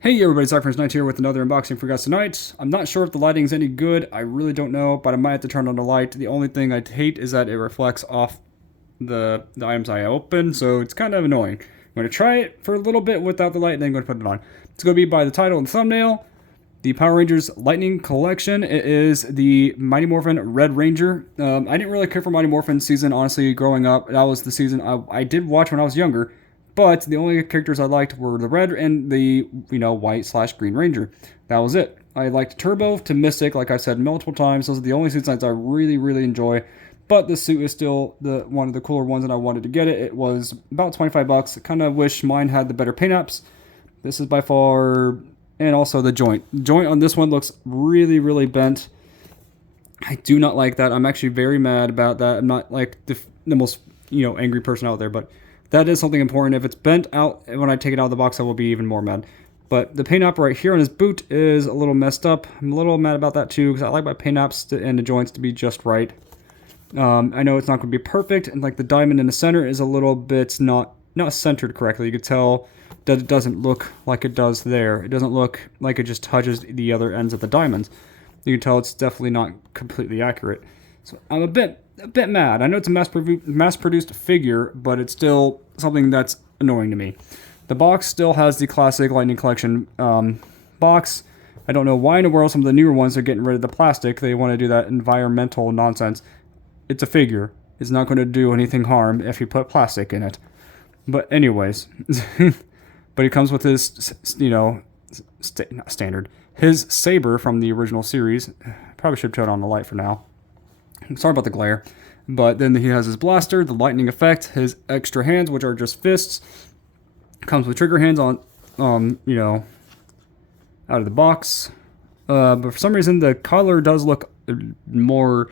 Hey everybody, Cypher's here with another unboxing for you guys tonight. I'm not sure if the lighting's any good, I really don't know, but I might have to turn on the light. The only thing I hate is that it reflects off the items I open, so it's kind of annoying. I'm going to try it for a little bit without the light, and then I'm going to put it on. It's going to be by the title and thumbnail, the Power Rangers Lightning Collection. It is the Mighty Morphin Red Ranger. I didn't really care for Mighty Morphin season, honestly, growing up. That was the season I did watch when I was younger. But the only characters I liked were the red and the, white/green ranger. That was it. I liked Turbo to Mystic, like I said multiple times. Those are the only seasons I really, really enjoy. But this suit is still one of the cooler ones, and I wanted to get it. It was about 25 bucks. I kind of wish mine had the better paint apps. This is by far, and also the joint. The joint on this one looks really, really bent. I do not like that. I'm actually very mad about that. I'm not like the most, angry person out there, but that is something important. If it's bent out when I take it out of the box, I will be even more mad. But the paint app right here on his boot is a little messed up. I'm a little mad about that too, because I like my paint apps and the joints to be just right. I know it's not going to be perfect, and like the diamond in the center is a little bit not centered correctly. You could tell that it doesn't look like it does there. It doesn't look like it just touches the other ends of the diamonds. You can tell it's definitely not completely accurate. So I'm a bit mad. I know it's a mass-produced figure, but it's still something that's annoying to me. The box still has the classic Lightning Collection box. I don't know why in the world some of the newer ones are getting rid of the plastic. They want to do that environmental nonsense. It's a figure. It's not going to do anything harm if you put plastic in it. But anyways, but he comes with his, not standard. His saber from the original series. Probably should turn on the light for now. Sorry about the glare. But then he has his blaster, the lightning effect, his extra hands, which are just fists. Comes with trigger hands on, out of the box. But for some reason, the color does look more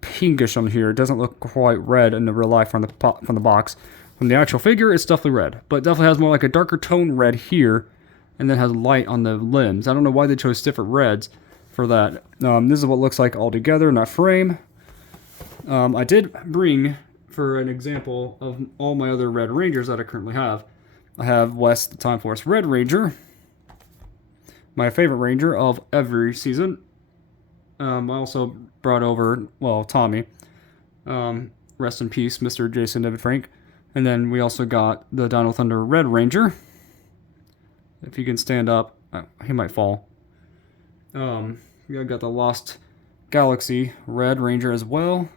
pinkish on here. It doesn't look quite red in the real life from the box. From the actual figure, it's definitely red. But it definitely has more like a darker tone red here. And then has light on the limbs. I don't know why they chose different reds for that. This is what it looks like all together in that frame. I did bring, for an example of all my other Red Rangers that I currently have. I have Wes, the Time Force Red Ranger. My favorite Ranger of every season. I also brought over, Tommy. Rest in peace, Mr. Jason David Frank. And then we also got the Dino Thunder Red Ranger. If he can stand up, he might fall. We got the Lost Galaxy Red Ranger as well.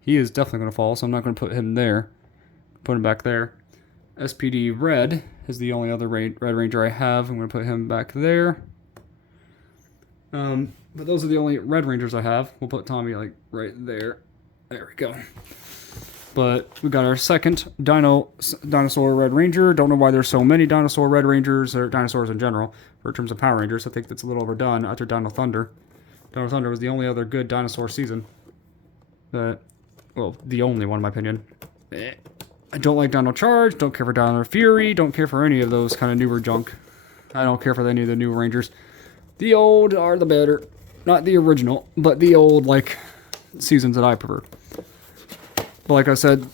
He is definitely going to fall, so I'm not going to put him there. Put him back there. SPD Red is the only other Red Ranger I have. I'm going to put him back there. But those are the only Red Rangers I have. We'll put Tommy like right there. There we go. But we got our second dinosaur Red Ranger. Don't know why there's so many dinosaur Red Rangers, or dinosaurs in general, in terms of Power Rangers. I think that's a little overdone after Dino Thunder. Dino Thunder was the only other good dinosaur season. The only one in my opinion. I don't like Dino Charge, don't care for Dino Fury, don't care for any of those kind of newer junk. I don't care for any of the new Rangers. The old are the better. Not the original, but the old, seasons that I prefer. But like I said,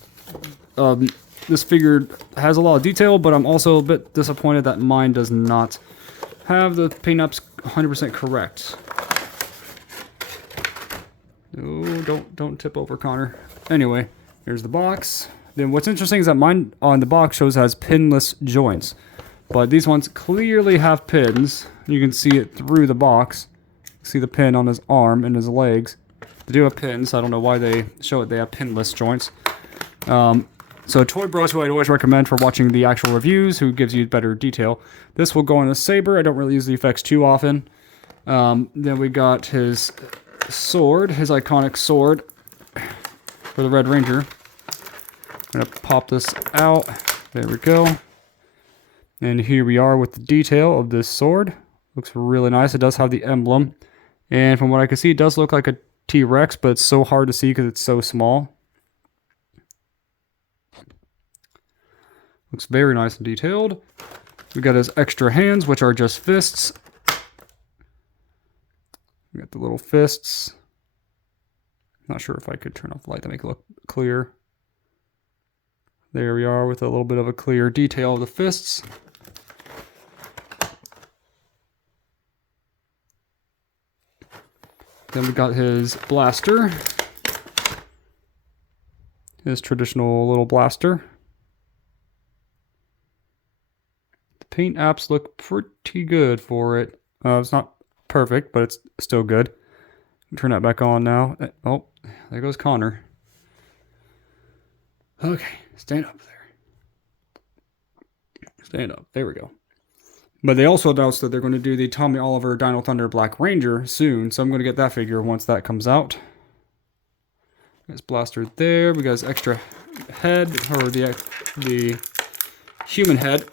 this figure has a lot of detail, but I'm also a bit disappointed that mine does not have the paint ups 100% correct. Oh, don't tip over, Connor. Anyway, here's the box. Then what's interesting is that mine on the box shows has pinless joints. But these ones clearly have pins. You can see it through the box. See the pin on his arm and his legs. They do have pins. I don't know why they show it. They have pinless joints. So Toy Bros, who I'd always recommend for watching the actual reviews, who gives you better detail. This will go on a saber. I don't really use the effects too often. Then we got his sword, his iconic sword for the Red Ranger. I'm going to pop this out. There we go. And here we are with the detail of this sword. Looks really nice. It does have the emblem. And from what I can see, it does look like a T-Rex, but it's so hard to see because it's so small. Looks very nice and detailed. We got his extra hands, which are just fists. We got the little fists. Not sure if I could turn off the light to make it look clear. There we are with a little bit of a clear detail of the fists. Then we got his blaster. His traditional little blaster. The paint apps look pretty good for it. It's not perfect, but it's still good. Turn that back on now. Oh, there goes Connor. Okay, stand up there. Stand up. There we go. But they also announced that they're going to do the Tommy Oliver Dino Thunder Black Ranger soon, so I'm going to get that figure once that comes out. There's blaster there. We got his extra head, or the human head.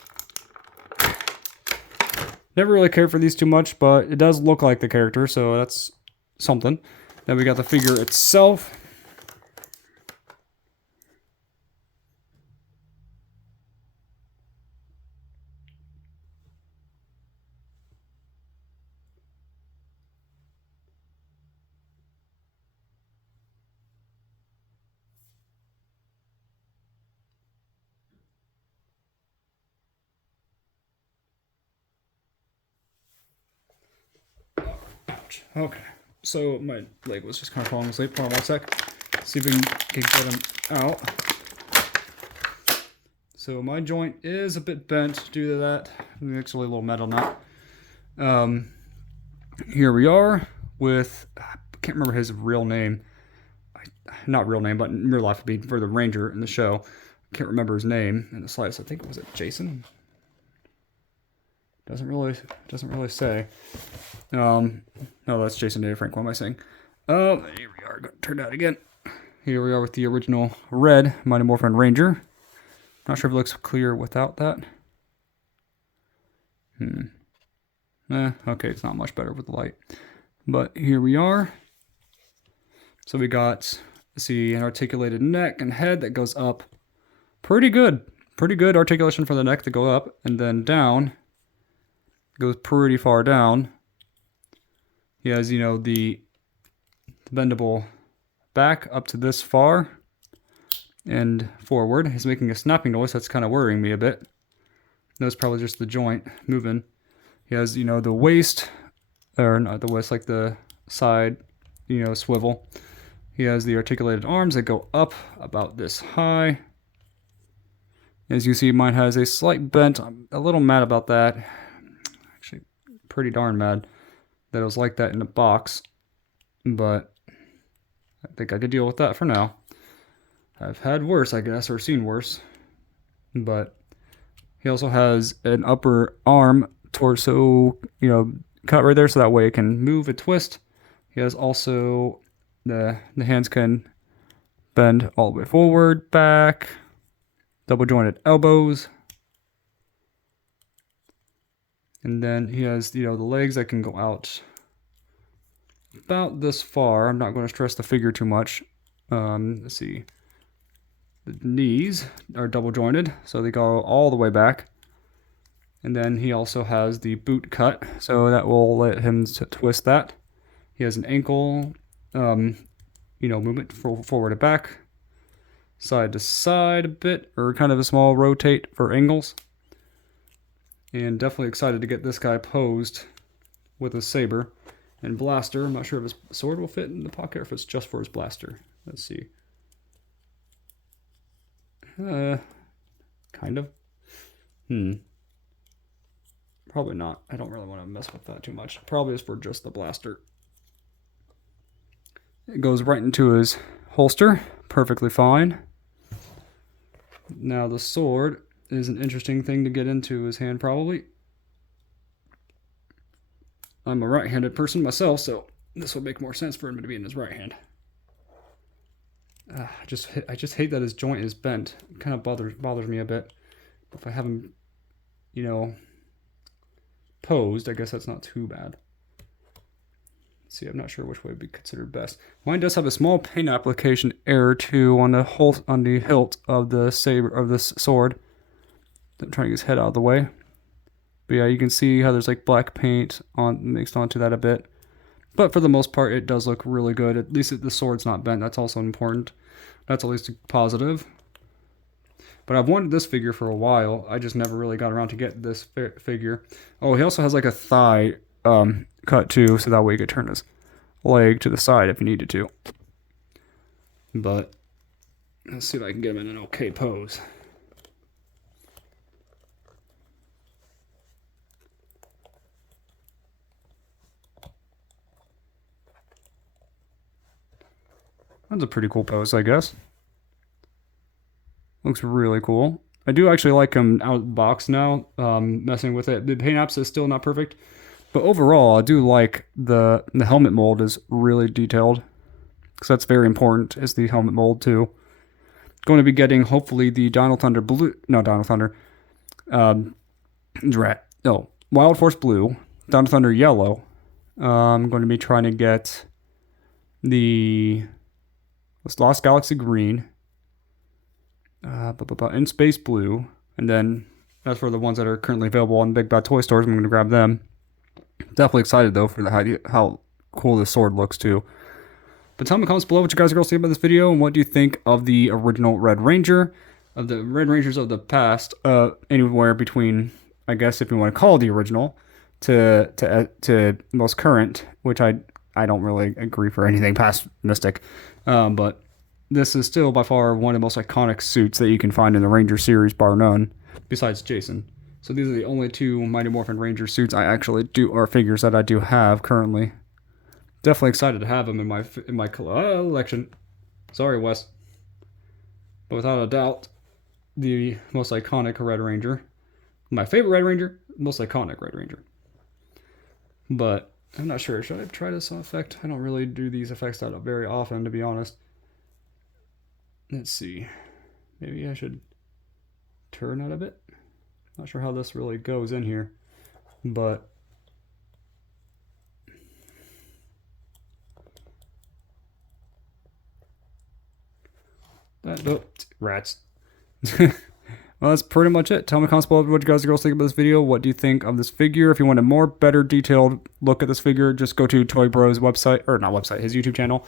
Never really cared for these too much, but it does look like the character, so that's something. Then we got the figure itself. Okay, so my leg was just kind of falling asleep. Hold on 1 sec. See if we can get him out. So my joint is a bit bent due to that. Actually a little metal nut. Here we are with, I can't remember his real name. Not real name, but in real life would be for the Ranger in the show. I can't remember his name in the slides. I think, was it Jason? Doesn't really say. No, that's Jason David Frank. What am I saying? Here we are. Gonna turn that again. Here we are with the original red Mighty Morphin Ranger. Not sure if it looks clear without that. Okay, it's not much better with the light. But here we are. So we got, see, an articulated neck and head that goes up. Pretty good. Pretty good articulation for the neck to go up and then down. Goes pretty far down. He has, you know, the bendable back up to this far and forward. He's making a snapping noise. That's kind of worrying me a bit. That's probably just the joint moving. He has, you know, the waist, or not the waist, like the side, you know, swivel. He has the articulated arms that go up about this high. As you see, mine has a slight bent. I'm a little mad about that. Actually, pretty darn mad that it was like that in the box. But I think I could deal with that for now. I've had worse, I guess, or seen worse. But he also has an upper arm torso, you know, cut right there so that way it can move and twist. He has also the hands can bend all the way forward, back, double jointed elbows. And then he has, you know, the legs that can go out about this far. I'm not going to stress the figure too much. Let's see. The knees are double jointed, so they go all the way back. And then he also has the boot cut, so that will let him twist that. He has an ankle, you know, movement forward and back, side to side a bit, or kind of a small rotate for angles. And definitely excited to get this guy posed with a saber and blaster. I'm not sure if his sword will fit in the pocket or if it's just for his blaster. Let's see. Kind of. Probably not. I don't really want to mess with that too much. Probably is for just the blaster. It goes right into his holster. Perfectly fine. Now the sword is an interesting thing to get into his hand, probably. I'm a right-handed person myself, so this would make more sense for him to be in his right hand. I just hate that his joint is bent. It kind of bothers me a bit. If I have him, you know, posed, I guess that's not too bad. Let's see, I'm not sure which way would be considered best. Mine does have a small paint application error too on the hilt of the saber of this sword. I'm trying to get his head out of the way. But yeah, you can see how there's like black paint mixed onto that a bit. But for the most part, it does look really good. At least the sword's not bent. That's also important. That's at least a positive. But I've wanted this figure for a while. I just never really got around to get this figure. Oh, he also has like a thigh cut too, so that way he could turn his leg to the side if you needed to. But let's see if I can get him in an okay pose. That's a pretty cool pose, I guess. Looks really cool. I do actually like him out of the box now, messing with it. The paint apps is still not perfect, but overall, I do like the helmet mold is really detailed, because that's very important, is the helmet mold too. Going to be getting, hopefully, the Dino Thunder Blue, no, Dino Thunder, Wild Force Blue, Dino Thunder Yellow. I'm going to be trying to get the Lost Galaxy Green, In Space Blue, and then as for the ones that are currently available on Big Bad Toy Stores, I'm going to grab them. Definitely excited though for how cool this sword looks too. But tell me in the comments below what you guys are going to think about this video, and what do you think of the original Red Ranger, of the Red Rangers of the past, anywhere between, I guess if you want to call it the original, to most current, which I don't really agree for anything past Mystic. But this is still by far one of the most iconic suits that you can find in the Ranger series, bar none, besides Jason. So these are the only two Mighty Morphin Ranger suits I actually do, or figures that I do have currently. Definitely excited to have them in my collection. Sorry, Wes. But without a doubt, the most iconic Red Ranger. My favorite Red Ranger, most iconic Red Ranger. But I'm not sure. Should I try this effect? I don't really do these effects that very often, to be honest. Let's see. Maybe I should turn that a bit. Not sure how this really goes in here, but rats. Well, that's pretty much it. Tell me in the comments below what you guys think about this video. What do you think of this figure? If you want a more better detailed look at this figure, just go to Toy Bro's website, or not website, his YouTube channel.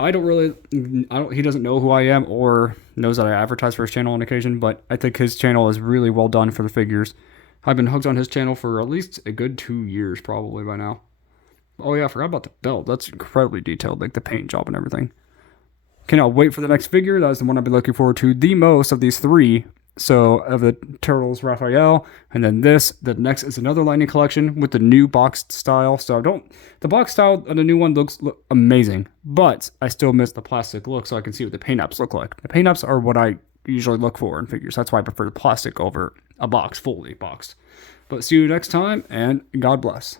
He doesn't know who I am or knows that I advertise for his channel on occasion, but I think his channel is really well done for the figures. I've been hooked on his channel for at least a good 2 years probably by now. Oh yeah, I forgot about the belt. That's incredibly detailed, like the paint job and everything. Cannot wait for the next figure. That is the one I've been looking forward to the most of these three. So of the Turtles, Raphael, and then the next is another Lightning collection with the new boxed style. So the box style of the new one looks amazing, but I still miss the plastic look so I can see what the paint apps look like. The paint apps are what I usually look for in figures. That's why I prefer the plastic over a box, fully boxed. But see you next time, and God bless.